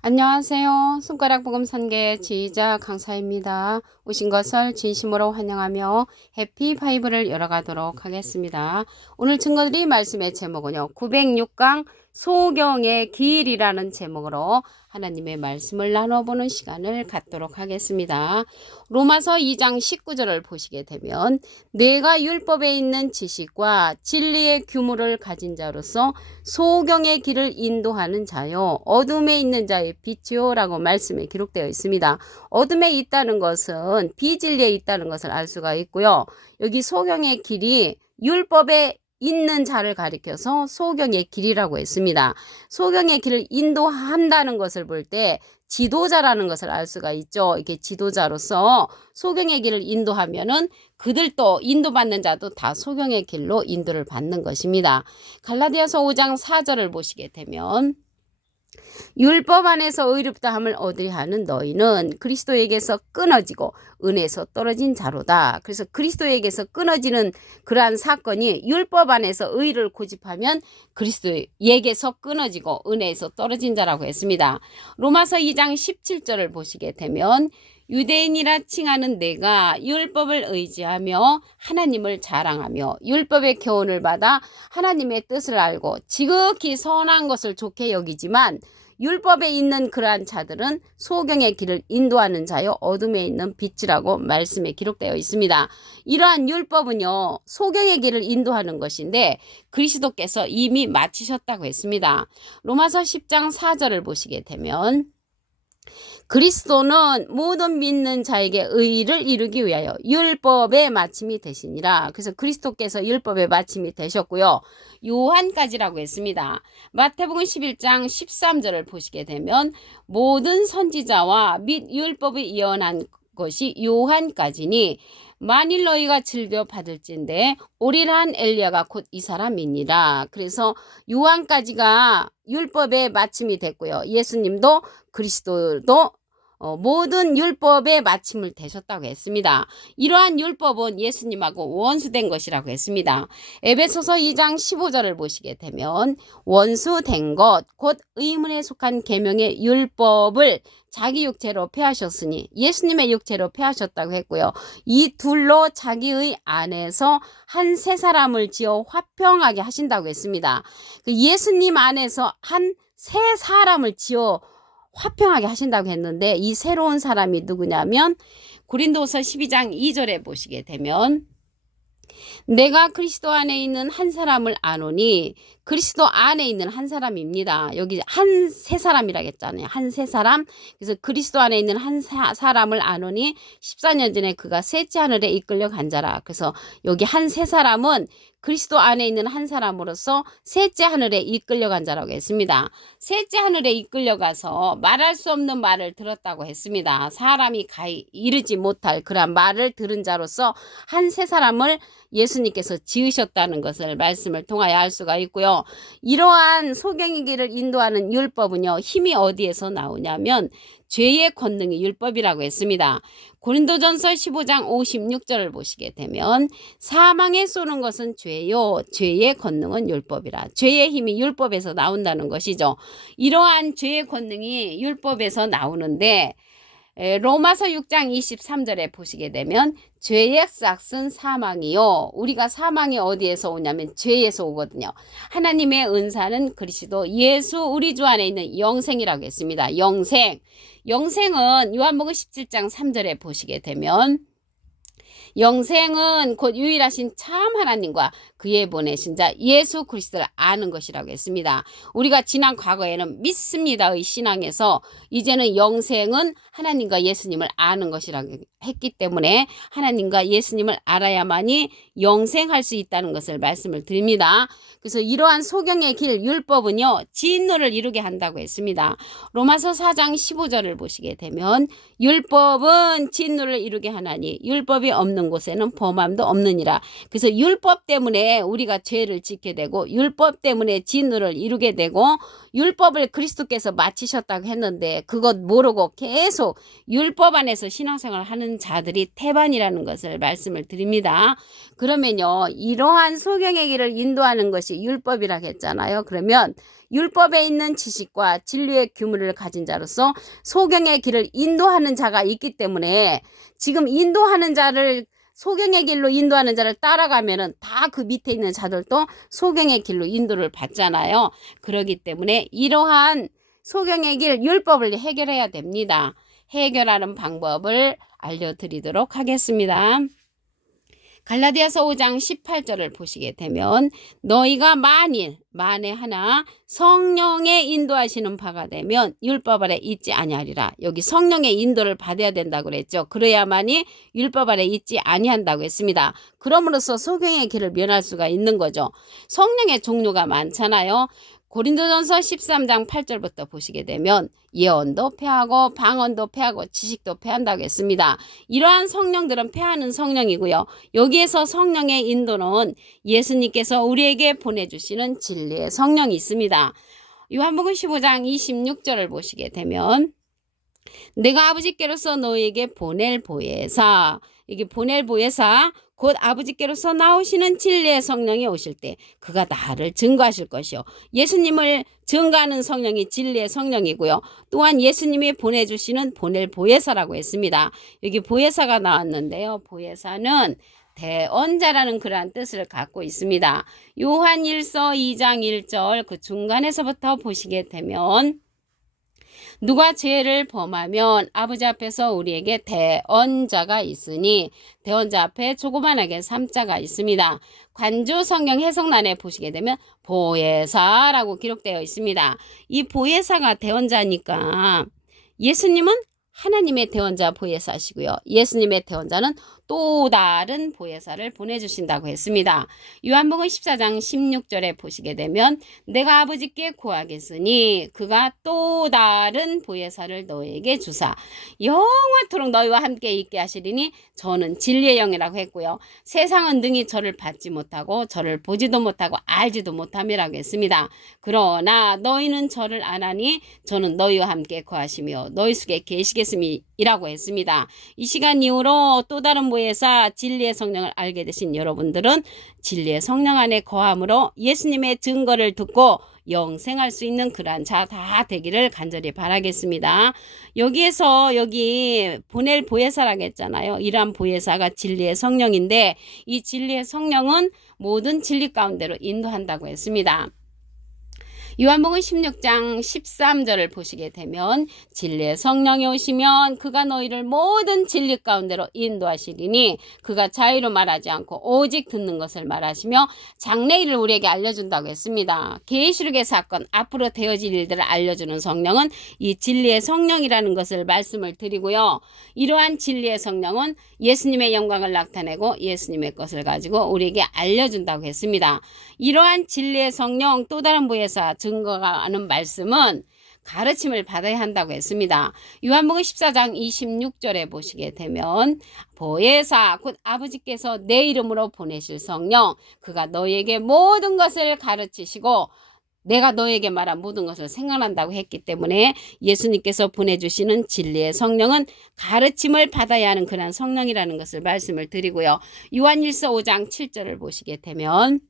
안녕하세요. 손가락 복음 선계 지휘자 강사입니다. 오신 것을 진심으로 환영하며 해피 바이블을 열어가도록 하겠습니다. 오늘 증거드릴 말씀의 제목은요. 906강 소경의 길이라는 제목으로 하나님의 말씀을 나눠보는 시간을 갖도록 하겠습니다. 로마서 2장 19절을 보시게 되면 내가 율법에 있는 지식과 진리의 규모를 가진 자로서 소경의 길을 인도하는 자요 어둠에 있는 자의 빛이요 라고 말씀에 기록되어 있습니다. 어둠에 있다는 것은 비진리에 있다는 것을 알 수가 있고요. 여기 소경의 길이 율법에 있는 자를 가리켜서 소경의 길이라고 했습니다. 소경의 길을 인도한다는 것을 볼 때 지도자라는 것을 알 수가 있죠. 이렇게 지도자로서 소경의 길을 인도하면은 그들도 인도받는 자도 다 소경의 길로 인도를 받는 것입니다. 갈라디아서 5장 4절을 보시게 되면 율법 안에서 의롭다 함을 얻으려 하는 너희는 그리스도에게서 끊어지고 은혜에서 떨어진 자로다. 그래서 그리스도에게서 끊어지는 그러한 사건이 율법 안에서 의를 고집하면 그리스도에게서 끊어지고 은혜에서 떨어진 자라고 했습니다. 로마서 2장 17절을 보시게 되면 유대인이라 칭하는 내가 율법을 의지하며 하나님을 자랑하며 율법의 교훈을 받아 하나님의 뜻을 알고 지극히 선한 것을 좋게 여기지만 율법에 있는 그러한 자들은 소경의 길을 인도하는 자요 어둠에 있는 빛이라고 말씀에 기록되어 있습니다. 이러한 율법은요 소경의 길을 인도하는 것인데 그리스도께서 이미 마치셨다고 했습니다. 로마서 10장 4절을 보시게 되면 그리스도는 모든 믿는 자에게 의를 이루기 위하여 율법의 마침이 되시니라. 그래서 그리스도께서 율법의 마침이 되셨고요. 요한까지라고 했습니다. 마태복음 11장 13절을 보시게 되면 모든 선지자와 및 율법이 예언한 것이 요한까지니 만일 너희가 즐겨 받을진대 오리란 엘리야가 곧 이 사람이니라. 그래서 요한까지가 율법의 마침이 됐고요. 예수님도 그리스도도 모든 율법의 마침을 되셨다고 했습니다. 이러한 율법은 예수님하고 원수된 것이라고 했습니다. 에베소서 2장 15절을 보시게 되면 원수된 것 곧 의문에 속한 계명의 율법을 자기 육체로 폐하셨으니 예수님의 육체로 폐하셨다고 했고요. 이 둘로 자기의 안에서 한 세 사람을 지어 화평하게 하신다고 했습니다. 예수님 안에서 한 세 사람을 지어 화평하게 하신다고 했는데 이 새로운 사람이 누구냐면 고린도서 12장 2절에 보시게 되면 내가 그리스도 안에 있는 한 사람을 아노니 그리스도 안에 있는 한 사람입니다. 여기 한 세 사람이라고 했잖아요. 한 세 사람. 그래서 그리스도 안에 있는 한 사람을 아노니 14년 전에 그가 셋째 하늘에 이끌려 간 자라. 그래서 여기 한 세 사람은 그리스도 안에 있는 한 사람으로서 셋째 하늘에 이끌려간 자라고 했습니다. 셋째 하늘에 이끌려가서 말할 수 없는 말을 들었다고 했습니다. 사람이 이르지 못할 그런 말을 들은 자로서 한 세 사람을 예수님께서 지으셨다는 것을 말씀을 통하여 알 수가 있고요. 이러한 소경의 길을 인도하는 율법은요. 힘이 어디에서 나오냐면 죄의 권능이 율법이라고 했습니다. 고린도전서 15장 56절을 보시게 되면 사망에 쏘는 것은 죄요 죄의 권능은 율법이라. 죄의 힘이 율법에서 나온다는 것이죠. 이러한 죄의 권능이 율법에서 나오는데 로마서 6장 23절에 보시게 되면 죄의 싹은 사망이요. 우리가 사망이 어디에서 오냐면 죄에서 오거든요. 하나님의 은사는 그리스도 예수 우리 주 안에 있는 영생이라고 했습니다. 영생은 요한복음 17장 3절에 보시게 되면 영생은 곧 유일하신 참 하나님과 그의 보내신 자 예수 그리스도를 아는 것이라고 했습니다. 우리가 지난 과거에는 믿습니다의 신앙에서 이제는 영생은 하나님과 예수님을 아는 것이라고 했기 때문에 하나님과 예수님을 알아야만이 영생할 수 있다는 것을 말씀을 드립니다. 그래서 이러한 소경의 길 율법은요. 진노를 이루게 한다고 했습니다. 로마서 4장 15절을 보시게 되면 율법은 진노를 이루게 하나니 율법이 없는 곳에는 범함도 없느니라. 그래서 율법 때문에 우리가 죄를 짓게 되고 율법 때문에 진노를 이루게 되고 율법을 그리스도께서 마치셨다고 했는데 그것 모르고 계속 율법 안에서 신앙생활을 하는 자들이 태반이라는 것을 말씀을 드립니다. 그러면요 이러한 소경의 길을 인도하는 것이 율법이라고 했잖아요. 그러면 율법에 있는 지식과 진리의 규문을 가진 자로서 소경의 길을 인도하는 자가 있기 때문에 지금 인도하는 자를 소경의 길로 인도하는 자를 따라가면은 다 그 밑에 있는 자들도 소경의 길로 인도를 받잖아요. 그렇기 때문에 이러한 소경의 길 율법을 해결해야 됩니다. 해결하는 방법을 알려드리도록 하겠습니다. 갈라디아서 5장 18절을 보시게 되면 너희가 만에 하나 성령의 인도하시는 바가 되면 율법 아래 있지 아니하리라. 여기 성령의 인도를 받아야 된다고 그랬죠. 그래야만이 율법 아래 있지 아니한다고 했습니다. 그럼으로써 소경의 길을 면할 수가 있는 거죠. 성령의 종류가 많잖아요. 고린도전서 13장 8절부터 보시게 되면 예언도 패하고 방언도 패하고 지식도 패한다고 했습니다. 이러한 성령들은 패하는 성령이고요. 여기에서 성령의 인도는 예수님께서 우리에게 보내주시는 진리의 성령이 있습니다. 요한복음 15장 26절을 보시게 되면 내가 아버지께로서 너희에게 보낼 보혜사, 이게 보낼 보혜사 곧 아버지께로서 나오시는 진리의 성령이 오실 때 그가 나를 증거하실 것이요. 예수님을 증거하는 성령이 진리의 성령이고요. 또한 예수님이 보내주시는 보낼 보혜사라고 했습니다. 여기 보혜사가 나왔는데요. 보혜사는 대언자라는 그러한 뜻을 갖고 있습니다. 요한 1서 2장 1절 그 중간에서부터 보시게 되면 누가 죄를 범하면 아버지 앞에서 우리에게 대언자가 있으니 대언자 앞에 조그만하게 3자가 있습니다. 관조 성경 해석란에 보시게 되면 보혜사라고 기록되어 있습니다. 이 보혜사가 대언자니까 예수님은 하나님의 대언자 보혜사시고요. 예수님의 대언자는 또 다른 보혜사를 보내주신다고 했습니다. 요한복음 14장 16절에 보시게 되면 내가 아버지께 구하겠으니 그가 또 다른 보혜사를 너에게 주사 영원토록 너희와 함께 있게 하시리니 저는 진리의 영이라고 했고요. 세상은 능히 저를 받지 못하고 저를 보지도 못하고 알지도 못함이라고 했습니다. 그러나 너희는 저를 아나니 저는 너희와 함께 거하시며 너희 속에 계시겠음이라고 했습니다. 이 시간 이후로 또 다른 보혜사 진리의 성령을 알게 되신 여러분들은 진리의 성령 안에 거함으로 예수님의 증거를 듣고 영생할 수 있는 그러한 자 다 되기를 간절히 바라겠습니다. 여기에서 여기 보낼 보혜사라고 했잖아요. 이러한 보혜사가 진리의 성령인데 이 진리의 성령은 모든 진리 가운데로 인도한다고 했습니다. 요한복음 16장 13절을 보시게 되면 진리의 성령이 오시면 그가 너희를 모든 진리 가운데로 인도하시리니 그가 자유로 말하지 않고 오직 듣는 것을 말하시며 장래일을 우리에게 알려준다고 했습니다. 계시록의 사건 앞으로 되어질 일들을 알려주는 성령은 이 진리의 성령이라는 것을 말씀을 드리고요. 이러한 진리의 성령은 예수님의 영광을 나타내고 예수님의 것을 가지고 우리에게 알려준다고 했습니다. 이러한 진리의 성령 또 다른 보혜사 증거가 하는 말씀은 가르침을 받아야 한다고 했습니다. 요한복음 14장 26절에 보시게 되면 보혜사 곧 아버지께서 내 이름으로 보내실 성령 그가 너희에게 모든 것을 가르치시고 내가 너에게 말한 모든 것을 생각난다고 했기 때문에 예수님께서 보내주시는 진리의 성령은 가르침을 받아야 하는 그런 성령이라는 것을 말씀을 드리고요. 요한일서 5장 7절을 보시게 되면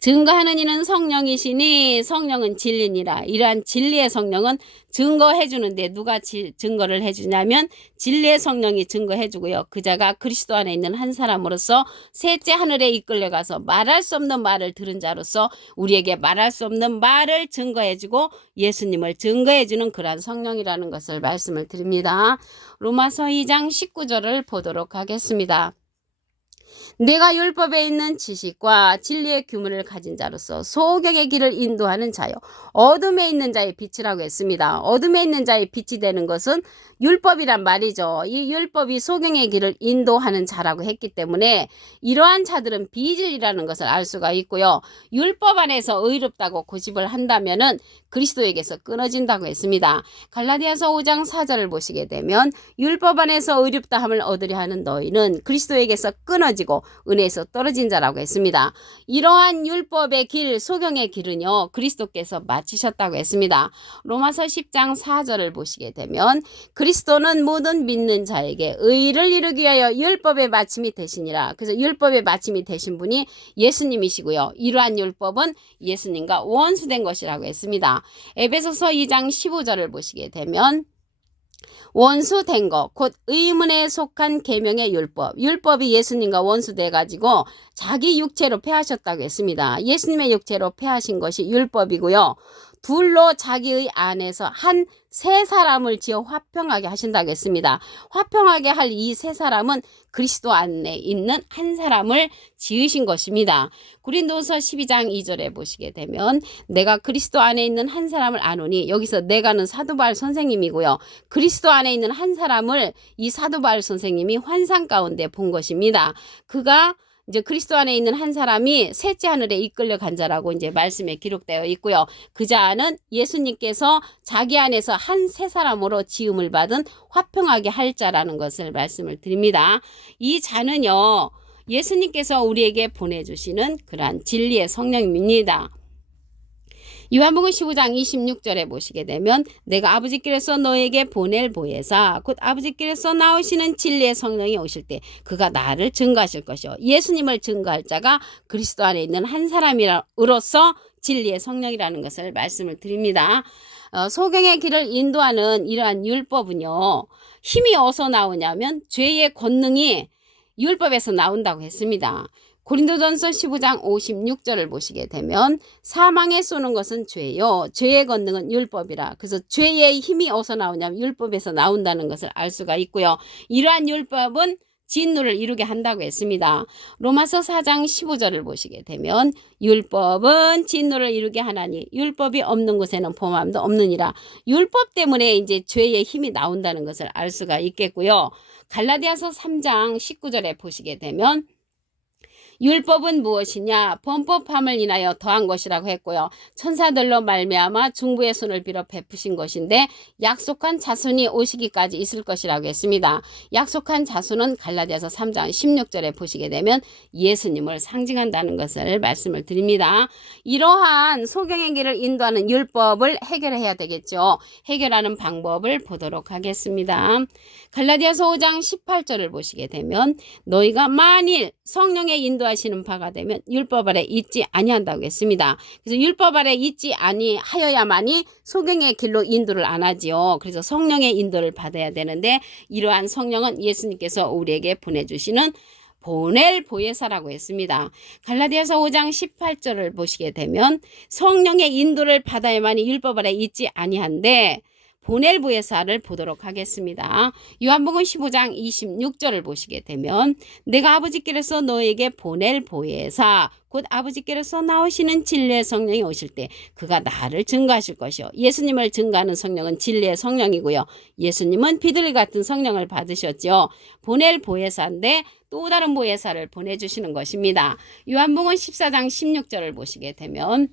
증거하는 이는 성령이시니 성령은 진리니라. 이러한 진리의 성령은 증거해 주는데 누가 증거를 해주냐면 진리의 성령이 증거해 주고요. 그자가 그리스도 안에 있는 한 사람으로서 셋째 하늘에 이끌려 가서 말할 수 없는 말을 들은 자로서 우리에게 말할 수 없는 말을 증거해 주고 예수님을 증거해 주는 그러한 성령이라는 것을 말씀을 드립니다. 로마서 2장 19절을 보도록 하겠습니다. 내가 율법에 있는 지식과 진리의 규문을 가진 자로서 소경의 길을 인도하는 자요 어둠에 있는 자의 빛이라고 했습니다. 어둠에 있는 자의 빛이 되는 것은 율법이란 말이죠. 이 율법이 소경의 길을 인도하는 자라고 했기 때문에 이러한 자들은 비질이라는 것을 알 수가 있고요. 율법 안에서 의롭다고 고집을 한다면은 그리스도에게서 끊어진다고 했습니다. 갈라디아서 5장 4절을 보시게 되면 율법 안에서 의롭다함을 얻으려 하는 너희는 그리스도에게서 끊어지고 은혜에서 떨어진 자라고 했습니다. 이러한 율법의 길, 소경의 길은요, 그리스도께서 마치셨다고 했습니다. 로마서 10장 4절을 보시게 되면 그리스도는 모든 믿는 자에게 의를 이루기 위하여 율법의 마침이 되시니라. 그래서 율법의 마침이 되신 분이 예수님이시고요. 이러한 율법은 예수님과 원수된 것이라고 했습니다. 에베소서 2장 15절을 보시게 되면 원수된 것, 곧 의문에 속한 계명의 율법. 율법이 예수님과 원수돼 가지고 자기 육체로 패하셨다고 했습니다. 예수님의 육체로 패하신 것이 율법이고요. 둘로 자기의 안에서 한 세 사람을 지어 화평하게 하신다고 했습니다. 화평하게 할 이 세 사람은 그리스도 안에 있는 한 사람을 지으신 것입니다. 고린도서 12장 2절에 보시게 되면 내가 그리스도 안에 있는 한 사람을 아노니, 여기서 내가는 사도 바울 선생님이고요. 그리스도 안에 있는 한 사람을 이 사도 바울 선생님이 환상 가운데 본 것입니다. 그가 이제 그리스도 안에 있는 한 사람이 셋째 하늘에 이끌려 간 자라고 이제 말씀에 기록되어 있고요. 그 자는 예수님께서 자기 안에서 한 세 사람으로 지음을 받은 화평하게 할 자라는 것을 말씀을 드립니다. 이 자는요, 예수님께서 우리에게 보내주시는 그러한 진리의 성령입니다. 요한복음 15장 26절에 보시게 되면 내가 아버지께로서 너에게 보낼 보혜사 곧 아버지께로서 나오시는 진리의 성령이 오실 때 그가 나를 증거하실 것이요. 예수님을 증거할 자가 그리스도 안에 있는 한 사람으로서 진리의 성령이라는 것을 말씀을 드립니다. 소경의 길을 인도하는 이러한 율법은요, 힘이 어디서 나오냐면 죄의 권능이 율법에서 나온다고 했습니다. 고린도전서 15장 56절을 보시게 되면 사망에 쏘는 것은 죄요, 죄의 권능은 율법이라. 그래서 죄의 힘이 어디서 나오냐면 율법에서 나온다는 것을 알 수가 있고요. 이러한 율법은 진노를 이루게 한다고 했습니다. 로마서 4장 15절을 보시게 되면 율법은 진노를 이루게 하나니 율법이 없는 곳에는 범함도 없느니라. 율법 때문에 이제 죄의 힘이 나온다는 것을 알 수가 있겠고요. 갈라디아서 3장 19절에 보시게 되면 율법은 무엇이냐? 범법함을 인하여 더한 것이라고 했고요. 천사들로 말미암아 중부의 손을 빌어 베푸신 것인데 약속한 자손이 오시기까지 있을 것이라고 했습니다. 약속한 자손은 갈라디아서 3장 16절에 보시게 되면 예수님을 상징한다는 것을 말씀을 드립니다. 이러한 소경의 길을 인도하는 율법을 해결해야 되겠죠. 해결하는 방법을 보도록 하겠습니다. 갈라디아서 5장 18절을 보시게 되면 너희가 만일 성령의 인도하시는 바가 되면 율법 아래 있지 아니한다고 했습니다. 그래서 율법 아래 있지 아니하여야만이 소경의 길로 인도를 안 하지요. 그래서 성령의 인도를 받아야 되는데 이러한 성령은 예수님께서 우리에게 보내주시는 보낼 보혜사라고 했습니다. 갈라디아서 5장 18절을 보시게 되면 성령의 인도를 받아야만이 율법 아래 있지 아니한데 보낼 보혜사를 보도록 하겠습니다. 요한복음 15장 26절을 보시게 되면 내가 아버지께로서 너에게 보낼 보혜사 곧 아버지께로서 나오시는 진리의 성령이 오실 때 그가 나를 증거하실 것이요. 예수님을 증거하는 성령은 진리의 성령이고요. 예수님은 비둘기 같은 성령을 받으셨죠. 보낼 보혜사인데 또 다른 보혜사를 보내주시는 것입니다. 요한복음 14장 16절을 보시게 되면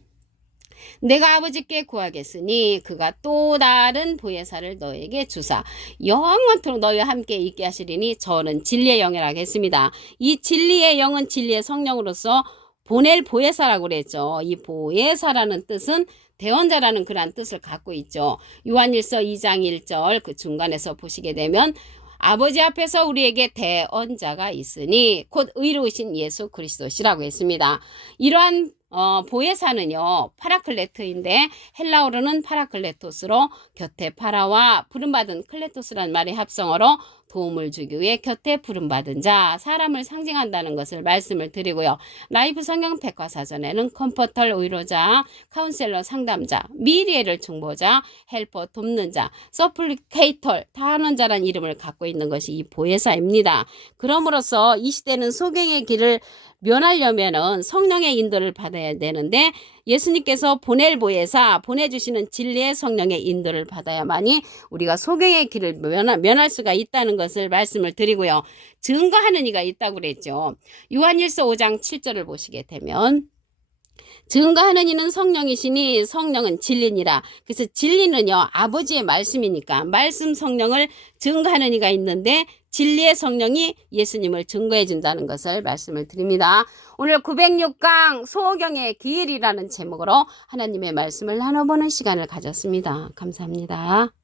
내가 아버지께 구하겠으니 그가 또 다른 보혜사를 너에게 주사 영원토록 너희와 함께 있게 하시리니 저는 진리의 영이라고 했습니다. 이 진리의 영은 진리의 성령으로서 보낼 보혜사라고 그랬죠. 이 보혜사라는 뜻은 대언자라는 그러한 뜻을 갖고 있죠. 요한일서 2장 1절 그 중간에서 보시게 되면 아버지 앞에서 우리에게 대언자가 있으니 곧 의로우신 예수 그리스도시라고 했습니다. 이러한 보혜사는요 파라클레트인데 헬라어로는 파라클레토스로 곁에 파라와 부름받은 클레토스란 말의 합성어로 도움을 주기 위해 곁에 부름받은 자, 사람을 상징한다는 것을 말씀을 드리고요. 라이프 성경 백과사전에는 컴포터 위로자, 카운셀러 상담자, 미리에를 중보자, 헬퍼 돕는 자, 서플리케이터 다하는 자란 이름을 갖고 있는 것이 이 보혜사입니다. 그럼으로써 이 시대는 소경의 길을 면하려면은 성령의 인도를 받아야 되는데 예수님께서 보낼 보혜사 보내주시는 진리의 성령의 인도를 받아야만이 우리가 소경의 길을 면할 수가 있다는 것을 말씀을 드리고요. 증거하는 이가 있다고 그랬죠. 요한일서 5장 7절을 보시게 되면 증거하는 이는 성령이시니 성령은 진리니라. 그래서 진리는요 아버지의 말씀이니까 말씀 성령을 증거하는 이가 있는데 진리의 성령이 예수님을 증거해 준다는 것을 말씀을 드립니다. 오늘 906강 소경의 기일이라는 제목으로 하나님의 말씀을 나눠보는 시간을 가졌습니다. 감사합니다.